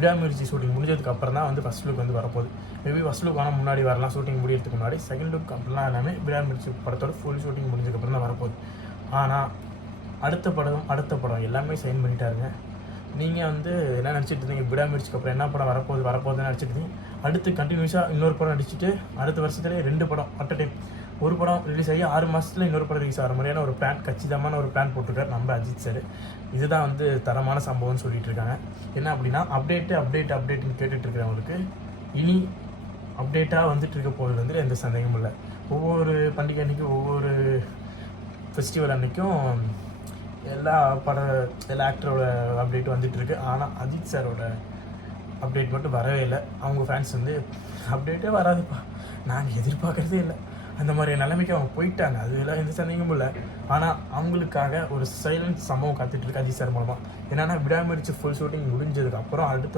விடாமுயற்சி ஷூட்டிங் முடிஞ்சதுக்கு அப்புறம் தான் வந்து ஃபஸ்ட் லுக் வந்து வரப்போகுது. மேபி ஃபஸ்ட் லுக் ஆனால் முன்னாடி வரலாம், ஷூட்டிங் முடியறதுக்கு முன்னாடி. செகண்ட் லுக் அப்படிலாம் எல்லாமே விடாமுயற்சி படத்தோட ஃபுல் ஷூட்டிங் முடிஞ்சதுக்கப்புறம் தான் வரப்போகுது. ஆனால் அடுத்த படம் எல்லாமே சைன் பண்ணிட்டாருங்க. நீங்கள் வந்து என்ன நினச்சிட்டு இருந்தீங்க, விடாமுயற்சிக்கு அப்புறம் என்ன படம் வரப்போகுதுன்னு நினச்சிட்டு இருந்தீங்க. அடுத்து கண்டினியூஸாக இன்னொரு படம் நடிச்சுட்டு அடுத்த வருஷத்துலேயே 2 படம் அட் அ டைம். ஒரு படம் ரிலீஸ் ஆகி 6 மாதத்தில் இன்னொரு படம் ரிலீஸ் ஆகிற மாதிரியான ஒரு பிளான், கச்சிதமான ஒரு பிளான் போட்டிருக்காரு நம்ம அஜித் சார். இதுதான் வந்து தரமான சம்பவம்னு சொல்லிட்டு இருக்காங்க. என்ன அப்படின்னா அப்டேட்டுன்னு கேட்டுட்டு இருக்கிறவங்களுக்கு இனி அப்டேட்டாக வந்துட்டு இருக்க போகிறது வந்து எந்த சந்தேகமும் இல்லை. ஒவ்வொரு பண்டிகை அன்றைக்கும், ஒவ்வொரு ஃபெஸ்டிவல் அன்றைக்கும் எல்லா ஆக்டரோட அப்டேட் வந்துட்டுருக்கு. ஆனால் அஜித் சாரோட அப்டேட் மட்டும் வரவே இல்லை. அவங்க ஃபேன்ஸ் வந்து அப்டேட்டே வராதுப்பா, நாங்கள் எதிர்பார்க்குறதே இல்லை, அந்த மாதிரி நிலைமைக்கு அவங்க போயிட்டாங்க. அதெல்லாம் எந்த சந்தேகமும் இல்லை. ஆனால் அவங்களுக்காக ஒரு சைலண்ட் சம்பவம் காத்துட்ருக்கு அஜித் சார் மூலமாக. என்னென்னா விடாமுயற்சி ஃபுல் ஷூட்டிங் முடிஞ்சதுக்கப்புறம் அடுத்த